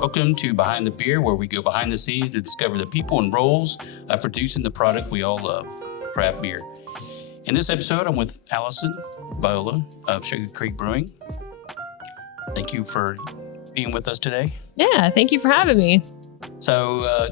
Welcome to Behind the Beer, where we go behind the scenes to discover the people and roles of producing the product we all love, craft beer. In this episode, I'm with Allison, Viola of Sugar Creek Brewing. Thank you for being with us today. Yeah, thank you for having me. So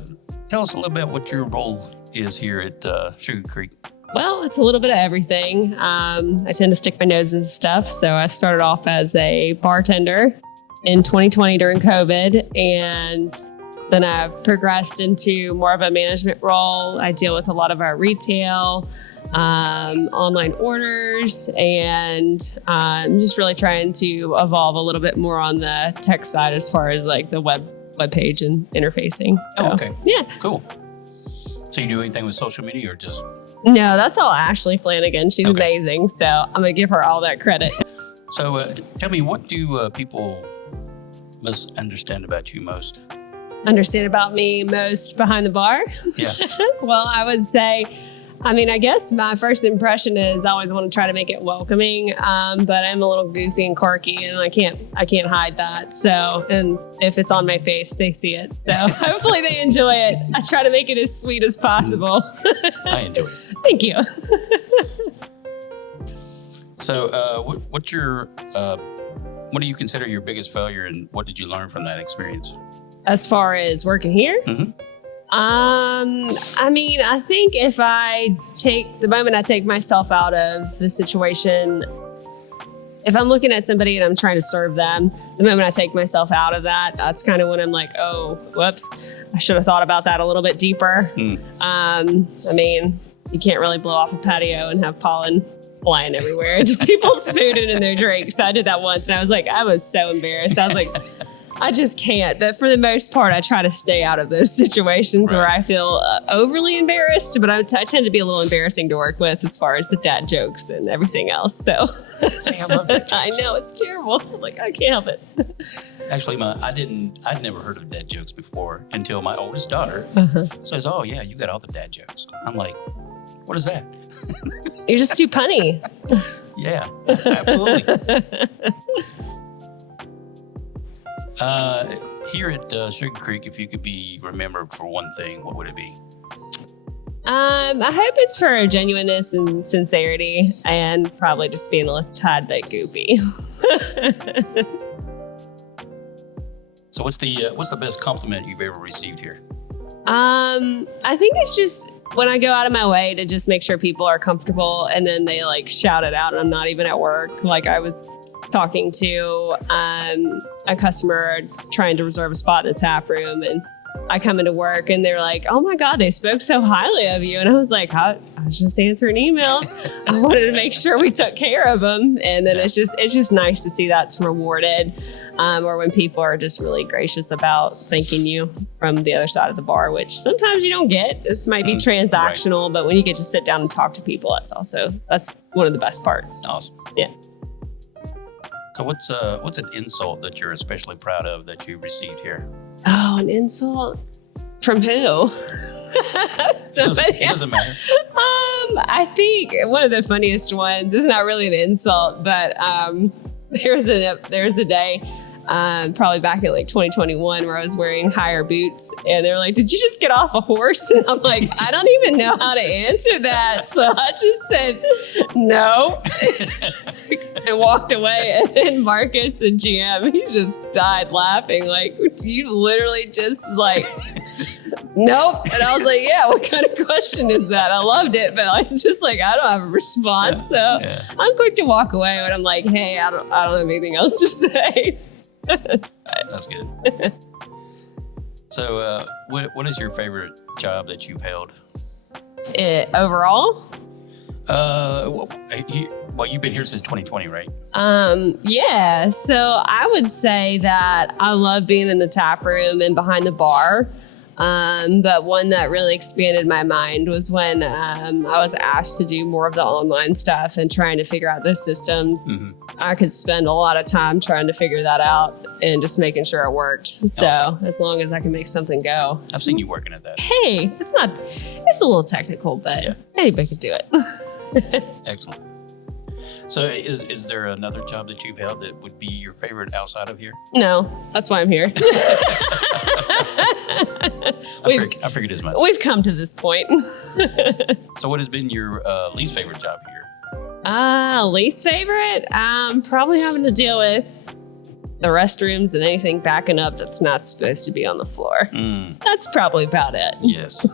tell us a little bit what your role is here at Sugar Creek. Well, it's a little bit of everything. I tend to stick my nose in stuff. So I started off as a bartender in 2020 during COVID, and then I've progressed into more of a management role. I deal with a lot of our retail, online orders, and I'm just really trying to evolve a little bit more on the tech side as far as like the web page and interfacing. Oh, okay. Yeah. Cool. So you do anything with social media or just? No, that's all Ashley Flanagan. She's Okay. amazing. So I'm going to give her all that credit. So tell me, what do people must understand about you most? Understand about me most behind the bar? Yeah. Well, I would say, I guess my first impression is I always want to try to make it welcoming, but I'm a little goofy and quirky, and I can't hide that. So, and if it's on my face, they see it. So hopefully they enjoy it. I try to make it as sweet as possible. I enjoy it. Thank you. So what do you consider your biggest failure, and what did you learn from that experience? As far as working here? Mm-hmm. I think if the moment I take myself out of the situation, if I'm looking at somebody and I'm trying to serve them, the moment I take myself out of that, that's kind of when I'm like, oh, whoops, I should have thought about that a little bit deeper. You can't really blow off a patio and have pollen flying everywhere into people's food and in their drinks. So I did that once, and I was so embarrassed. I was like, I just can't. But for the most part, I try to stay out of those situations where I feel overly embarrassed. But I tend to be a little embarrassing to work with as far as the dad jokes and everything else. So Hey, I love dad jokes. I know it's terrible. Like, I can't help it. Actually, I'd never heard of dad jokes before until my oldest daughter says, "Oh yeah, you got all the dad jokes." I'm like, "What is that?" You're just too punny. Yeah, absolutely. Here at Sugar Creek, if you could be remembered for one thing, what would it be? I hope it's for genuineness and sincerity, and probably just being a tad bit goofy. So what's the best compliment you've ever received here? I think it's just when I go out of my way to just make sure people are comfortable, and then they like shout it out and I'm not even at work. Like, I was talking to a customer trying to reserve a spot in the tap room, and I come into work and they're like, "Oh my God, they spoke so highly of you." And I was like, I was just answering emails. I wanted to make sure we took care of them. And then it's just nice to see that's rewarded, or when people are just really gracious about thanking you from the other side of the bar, which sometimes you don't get. It might be transactional, but when you get to sit down and talk to people, that's one of the best parts. Awesome. Yeah. So what's an insult that you're especially proud of that you received here? Oh, an insult from who? It doesn't matter. I think one of the funniest ones is not really an insult, but there was a day, probably back in like 2021, where I was wearing higher boots, and they were like, "Did you just get off a horse?" And I'm like, I don't even know how to answer that, so I just said no and walked away. And then Marcus, the GM, he just died laughing, like, "You literally just like." Nope. And I was like, yeah, what kind of question is that? I loved it, but I don't have a response. So I'm quick to walk away when I'm like, hey, I don't have anything else to say. That's good. So what is your favorite job that you've held? Overall? You've been here since 2020, right? Yeah. So I would say that I love being in the tap room and behind the bar. But one that really expanded my mind was when I was asked to do more of the online stuff and trying to figure out those systems. Mm-hmm. I could spend a lot of time trying to figure that out and just making sure it worked. So awesome. As long as I can make something go. I've seen you working at that. Hey, it's a little technical, but anybody could do it. Excellent. So is there another job that you've held that would be your favorite outside of here? No, that's why I'm here. I figured as much. We've come to this point. So what has been your least favorite job here? Least favorite? Probably having to deal with the restrooms and anything backing up that's not supposed to be on the floor. That's probably about it. Yes.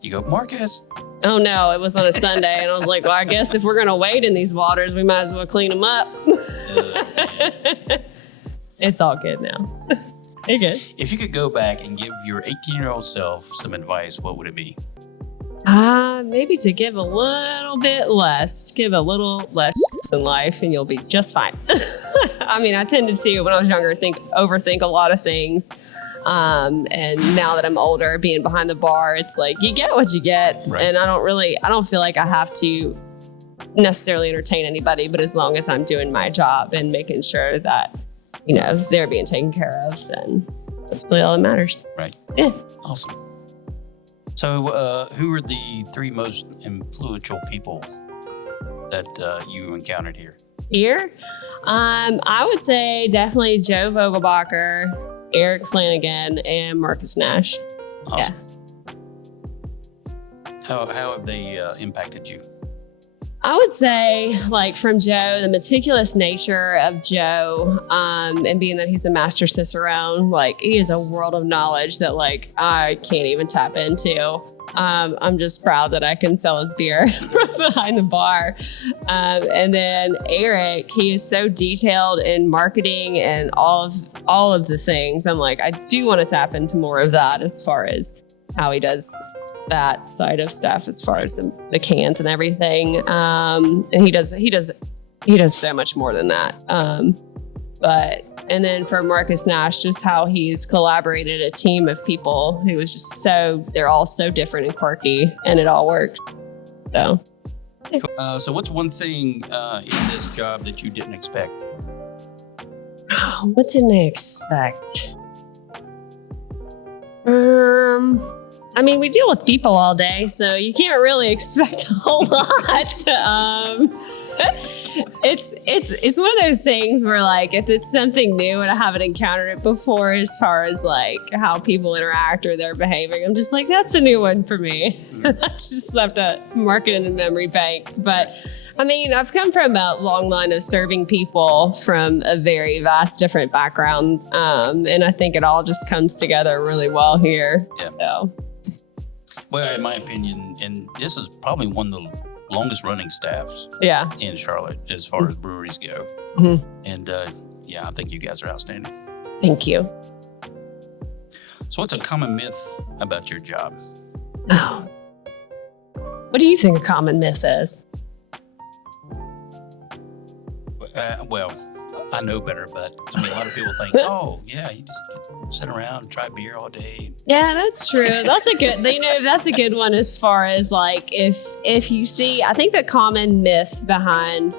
You go, Marcus. Oh no, it was on a Sunday, and I was like, well, I guess if we're gonna wade in these waters, we might as well clean them up. It's all good now. You're good. If you could go back and give your 18-year-old self some advice, what would it be? Maybe to give a little less in life, and you'll be just fine. I mean, I tended to, when I was younger, overthink a lot of things. And now that I'm older, being behind the bar, it's like you get what you get. Right. And I don't feel like I have to necessarily entertain anybody, but as long as I'm doing my job and making sure that, they're being taken care of, then that's really all that matters. Right. Yeah. Awesome. So, who are the 3 most influential people that you encountered here? Here? I would say definitely Joe Vogelbacher, Eric Flanagan, and Marcus Nash. Awesome. Yeah. How have they impacted you? I would say, from Joe, the meticulous nature of Joe, and being that he's a master cicerone, he is a world of knowledge that, I can't even tap into. I'm just proud that I can sell his beer from behind the bar. And then Eric, he is so detailed in marketing and all of the things. I'm like, I do want to tap into more of that as far as how he does that side of stuff, as far as the cans and everything. And he does so much more than that. And then for Marcus Nash, just how he's collaborated a team of people who was just they're all so different and quirky, and it all worked. So. So what's one thing in this job that you didn't expect? What didn't I expect? I mean, we deal with people all day, so you can't really expect a whole lot. It's one of those things where, if it's something new and I haven't encountered it before, as far as how people interact or they're behaving, I'm just like, that's a new one for me. I just have to mark it in the memory bank. But I mean, I've come from a long line of serving people from a very vast different background, and I think it all just comes together really well here. Yeah. So. Well, in my opinion, and this is probably one of the longest running staffs in Charlotte as far as breweries go. Mm-hmm. And I think you guys are outstanding. Thank you. So what's a common myth about your job? Oh. What do you think a common myth is? Well, I know better, but I mean, a lot of people think, oh, yeah, you just sit around and try beer all day. Yeah, that's true. That's a good one as far as if you see, I think the common myth behind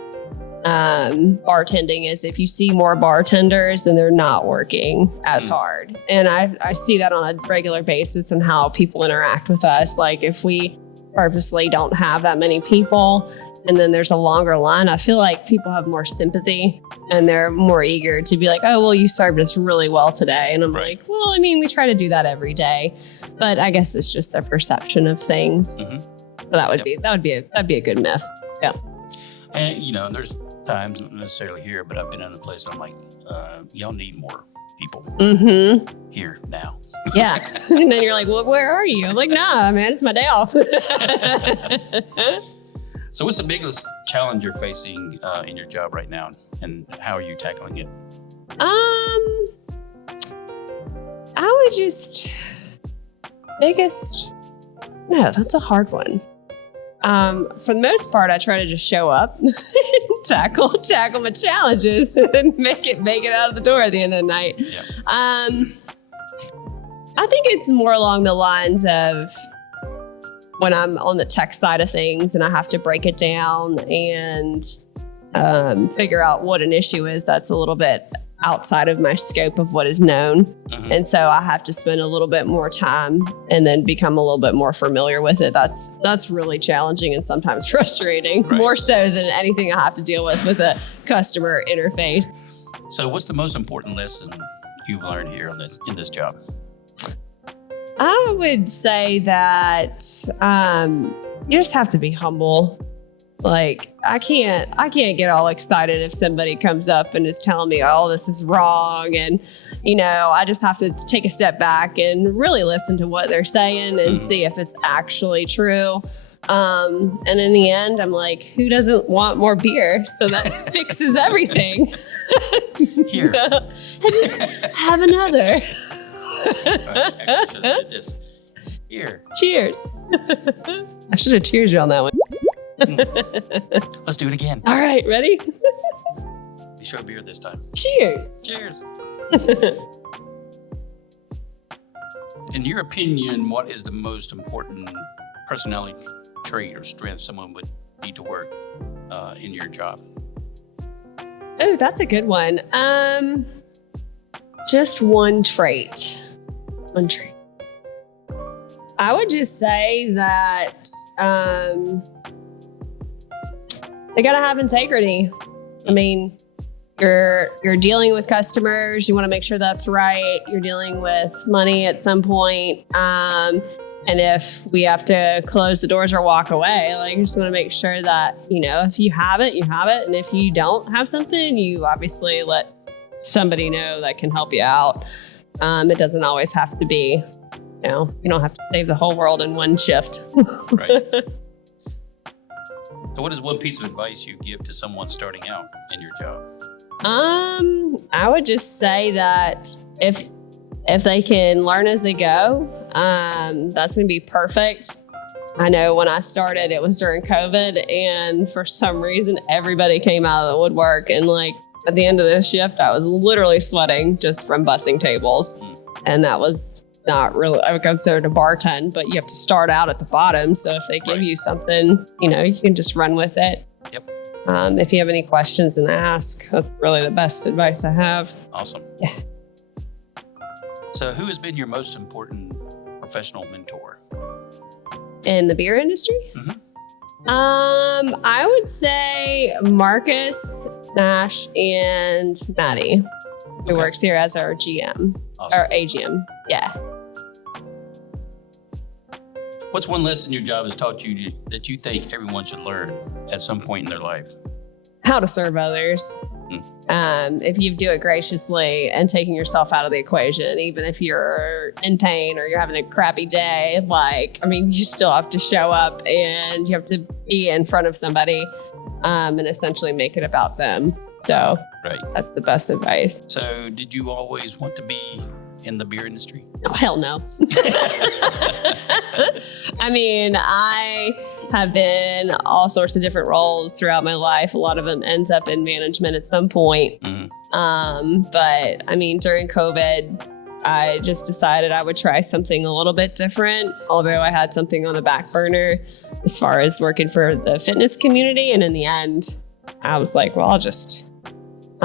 bartending is if you see more bartenders, then they're not working as hard. And I see that on a regular basis in how people interact with us. If we purposely don't have that many people, and then there's a longer line, I feel like people have more sympathy and they're more eager to be like, oh, well, you served us really well today. And I'm like, well, I mean, we try to do that every day, but I guess it's just their perception of things. Mm-hmm. So that'd be a good myth. Yeah. And there's times, not necessarily here, but I've been in a place I'm like, y'all need more people here now. Yeah. And then you're like, well, where are you? I'm like, nah, man, it's my day off. So what's the biggest challenge you're facing in your job right now, and how are you tackling it? That's a hard one. For the most part, I try to just show up, tackle my challenges, and make it out of the door at the end of the night. Yeah. I think it's more along the lines of when I'm on the tech side of things and I have to break it down and figure out what an issue is that's a little bit outside of my scope of what is known. Mhm. And so I have to spend a little bit more time and then become a little bit more familiar with it. That's really challenging and sometimes frustrating, Right. more so than anything I have to deal with a customer interface. So what's the most important lesson you've learned here in this job? I would say that you just have to be humble. Like I can't get all excited if somebody comes up and is telling me, oh, this is wrong. And, I just have to take a step back and really listen to what they're saying and see if it's actually true. And in the end, I'm like, who doesn't want more beer? So that fixes everything. Here. And just have another. I actually should have did this. Here. Cheers. I should have cheered you on that one. Let's do it again. All right, ready? Be sure beer this time. Cheers. Cheers. In your opinion, what is the most important personality trait or strength someone would need to work in your job? Oh, that's a good one. Just one trait. One trait. I would just say that they gotta have integrity. I mean, you're dealing with customers. You want to make sure that's right. You're dealing with money at some point. And if we have to close the doors or walk away, like you just want to make sure that, if you have it, you have it. And if you don't have something, you obviously let somebody know that can help you out. It doesn't always have to be, you don't have to save the whole world in one shift. Right. So what is one piece of advice you give to someone starting out in your job? I would just say that if they can learn as they go, that's going to be perfect. I know when I started, it was during COVID, and for some reason, everybody came out of the woodwork. And like at the end of the shift, I was literally sweating just from bussing tables. And that was not really, I would consider it a bartend, but you have to start out at the bottom. So if they give you something, you can just run with it. Yep. If you have any questions, and ask. That's really the best advice I have. Awesome. Yeah. So who has been your most important professional mentor? In the beer industry? I would say Marcus, Nash, and Maddie, who works here as our GM, Awesome. or AGM. Yeah. What's one lesson your job has taught you that you think everyone should learn at some point in their life? How to serve others. If you do it graciously and taking yourself out of the equation, even if you're in pain or you're having a crappy day, you still have to show up and you have to be in front of somebody and essentially make it about them. So Right. that's the best advice. So did you always want to be in the beer industry? Oh, hell no. I have been all sorts of different roles throughout my life. A lot of them ends up in management at some point. But during COVID, I just decided I would try something a little bit different, although I had something on the back burner as far as working for the fitness community. And in the end, I was like, well, I'm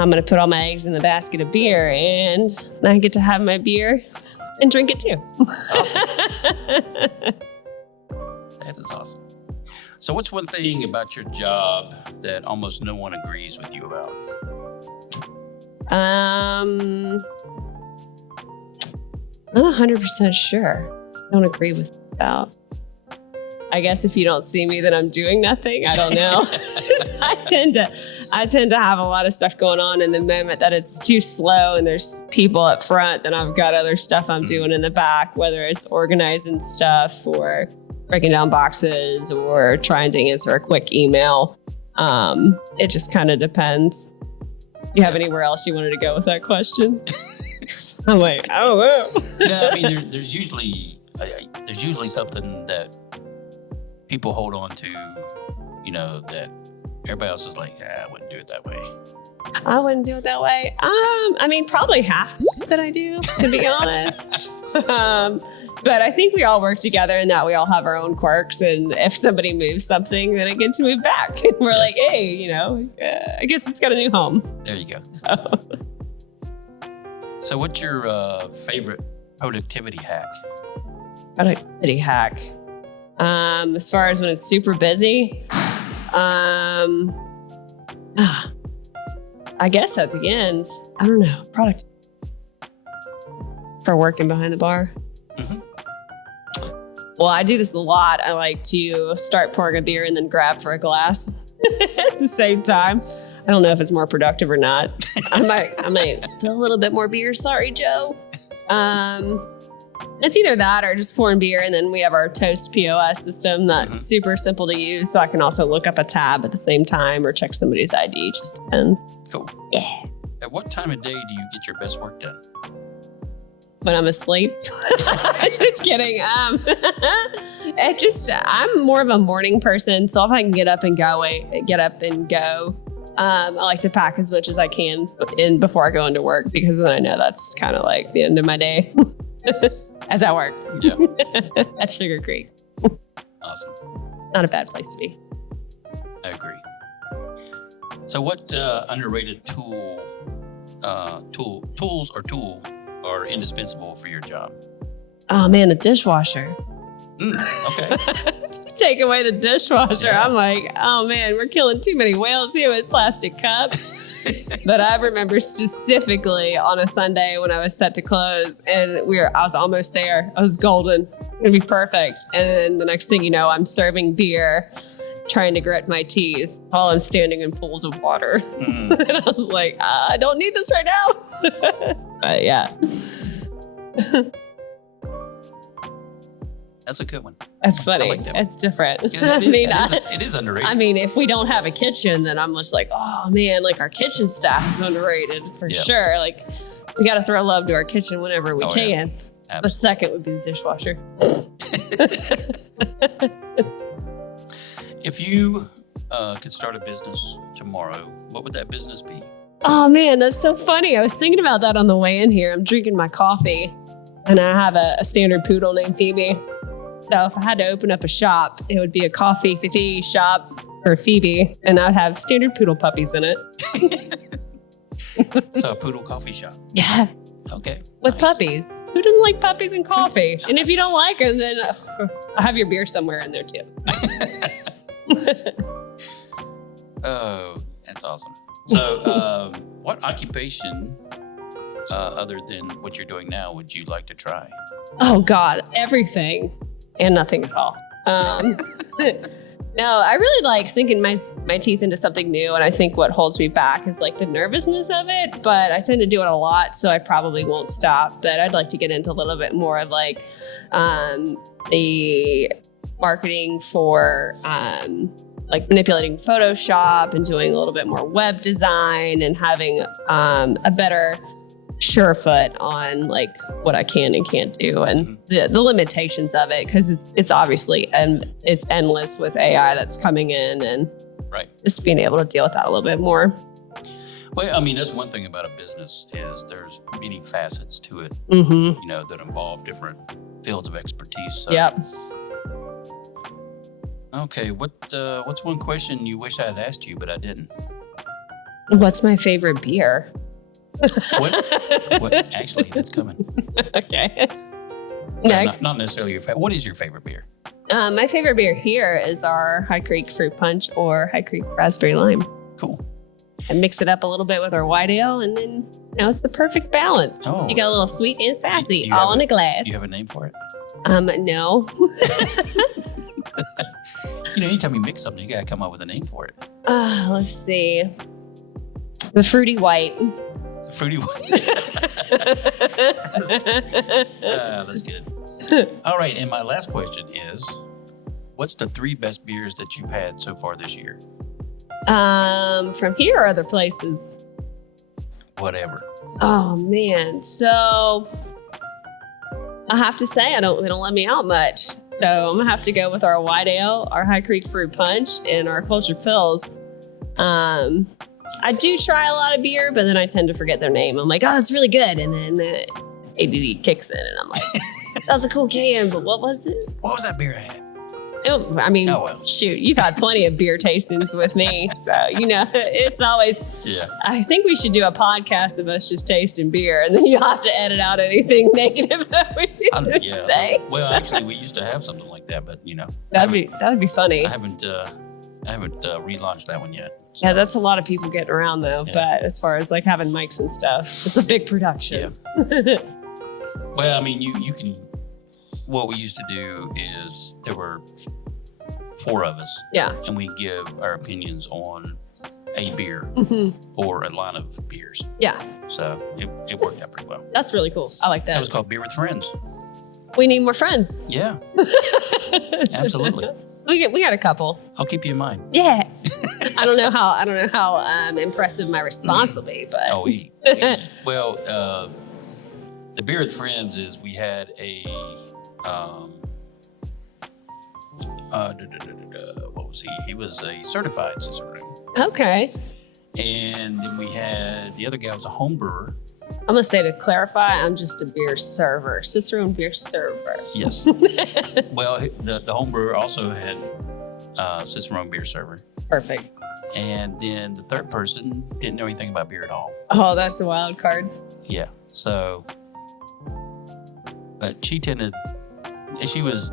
going to put all my eggs in the basket of beer, and I get to have my beer and drink it too. Awesome. That is awesome. So what's one thing about your job that almost no one agrees with you about? Not 100% sure. I don't agree with about. I guess if you don't see me, then I'm doing nothing. I don't know. I tend to have a lot of stuff going on in the moment that it's too slow and there's people up front, then I've got other stuff I'm doing in the back, whether it's organizing stuff or breaking down boxes or trying to answer a quick email. It just kind of depends. You have anywhere else you wanted to go with that question? I'm like, I don't know. No, there's usually something that people hold on to, that everybody else is like, I wouldn't do it that way. I wouldn't do it that way. Probably half that I do, to be honest. But I think we all work together in that we all have our own quirks. And if somebody moves something, then it gets moved back. And we're like, hey, I guess it's got a new home. There you go. So what's your favorite productivity hack? Productivity hack. As far as when it's super busy, I guess at the end, I don't know, product for working behind the bar. Mm-hmm. Well, I do this a lot. I like to start pouring a beer and then grab for a glass at the same time. I don't know if it's more productive or not. I might spill a little bit more beer. Sorry, Joe. It's either that or just pouring beer, and then we have our Toast POS system that's super simple to use. So I can also look up a tab at the same time or check somebody's ID. Just depends. Cool. Yeah. At what time of day do you get your best work done? When I'm asleep. Just kidding. I'm more of a morning person. So if I can get up and go. I like to pack as much as I can in before I go into work, because then I know that's kind of like the end of my day as I work. Yeah. At Sugar Creek. Awesome. Not a bad place to be. I agree. So what underrated tool are indispensable for your job? Oh man, the dishwasher. Okay. Take away the dishwasher. Yeah. I'm like, oh man, we're killing too many whales here with plastic cups. But I remember specifically on a Sunday when I was set to close, and I was almost there. I was golden. It'd be perfect. And then the next thing you know, I'm serving beer, trying to grit my teeth while I'm standing in pools of water. And I was like, I don't need this right now. But yeah. That's a good one. That's funny. I like that one. It's different. Yeah, it is underrated. I mean, if we don't have a kitchen, then I'm just like, oh man, like our kitchen staff is underrated for sure. Like we got to throw love to our kitchen whenever we can. Yeah. The second would be the dishwasher. If you could start a business tomorrow, what would that business be? Oh man, that's so funny. I was thinking about that on the way in here. I'm drinking my coffee and I have a standard poodle named Phoebe. So if I had to open up a shop, it would be a coffee Fifi shop for Phoebe, and I'd have standard poodle puppies in it. So a poodle coffee shop. Yeah. Okay. With nice. puppies. Who doesn't like puppies and coffee? And if you don't like them, then I'll have your beer somewhere in there too. Oh, that's awesome. So what occupation, other than what you're doing now, would you like to try? Oh God, everything and nothing at all. No, I really like sinking my teeth into something new. And I think what holds me back is like the nervousness of it, but I tend to do it a lot. So I probably won't stop, but I'd like to get into a little bit more of like the marketing for like manipulating Photoshop and doing a little bit more web design and having a better surefoot on like what I can and can't do and the limitations of it, because it's obviously it's endless with AI that's coming in, and just being able to deal with that a little bit more. Well, I mean, that's one thing about a business is there's many facets to it, Mm-hmm. you know, that involve different fields of expertise. So. Yep. Okay, what's one question you wish I had asked you, but I didn't? What's my favorite beer? What? Actually, that's coming. Okay. No, Next. not necessarily your favorite. What is your favorite beer? My favorite beer here is our High Creek Fruit Punch or High Creek Raspberry Lime. Cool. I mix it up a little bit with our white ale, and then it's the perfect balance. Oh. You got a little sweet and sassy, Do you all have in a glass. Do you have a name for it? No. You know, anytime you mix something, you gotta come up with a name for it. Let's see. The Fruity White. Fruity one. That's good. All right, and my last question is, what's the 3 best beers that you've had so far this year? From here or other places? Whatever. Oh man, so I have to say they don't let me out much. So I'm gonna have to go with our white ale, our High Creek Fruit Punch, and our Culture Pills. I do try a lot of beer, but then I tend to forget their name. I'm like, oh, that's really good, and then ADD kicks in, and I'm like, that was a cool can, but what was it? What was that beer I had? I mean, Oh, well. shoot, you've had plenty of beer tastings with me. So, it's always, Yeah. I think we should do a podcast of us just tasting beer, and then you'll have to edit out anything negative that we Yeah. say. Well, actually, we used to have something like that, but That'd be funny. I haven't relaunched that one yet. Yeah, that's a lot of people getting around though. Yeah. But as far as like having mics and stuff, it's a big production. Yeah. Well, I mean, you can. What we used to do is there were 4 of us, Yeah. and we give our opinions on a beer or a line of beers. Yeah. So it worked out pretty well. That's really cool. I like That that. was called Beer with Friends. We need more friends. Yeah, absolutely. We got a couple. I'll keep you in mind. Yeah. I don't know how impressive my response will be, but Oh, well, the Beer with Friends is we had a what was he? He was a certified cicerone, okay. and then we had the other guy was a home brewer. I'm gonna say, to clarify, I'm just a beer server, Cicerone beer server. Yes. Well, the home brewer also had cicerone beer server, Perfect. and then the third person didn't know anything about beer at all. Oh, that's a wild card. Yeah. So, but she was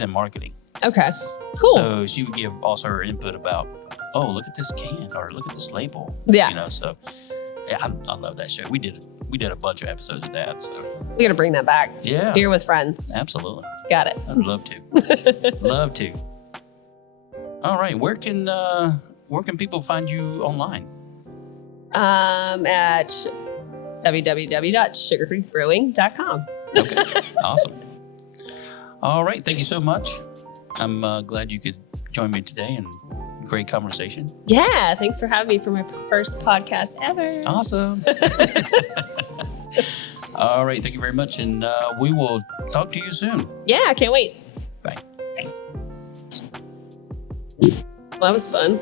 in marketing. Okay. Cool. So she would give also her input about, oh, look at this can or look at this label. Yeah. So yeah, I love that show. We did a bunch of episodes of that. So We gotta bring that back. yeah, Beer with friends. absolutely. Got it. I'd love to. Love to. All right. Where can people find you online? At www.sugarcreekbrewing.com. Okay. Awesome. All right. Thank you so much. I'm glad you could join me today and great conversation. Yeah, thanks for having me for my first podcast ever. Awesome. All right. Thank you very much. And we will talk to you soon. Yeah, I can't wait. Bye. Well, that was fun.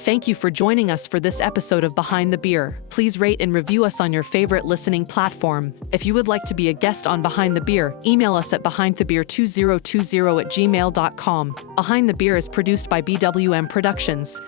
Thank you for joining us for this episode of Behind the Beer. Please rate and review us on your favorite listening platform. If you would like to be a guest on Behind the Beer, email us at behindthebeer2020@gmail.com. Behind the Beer is produced by BWM Productions.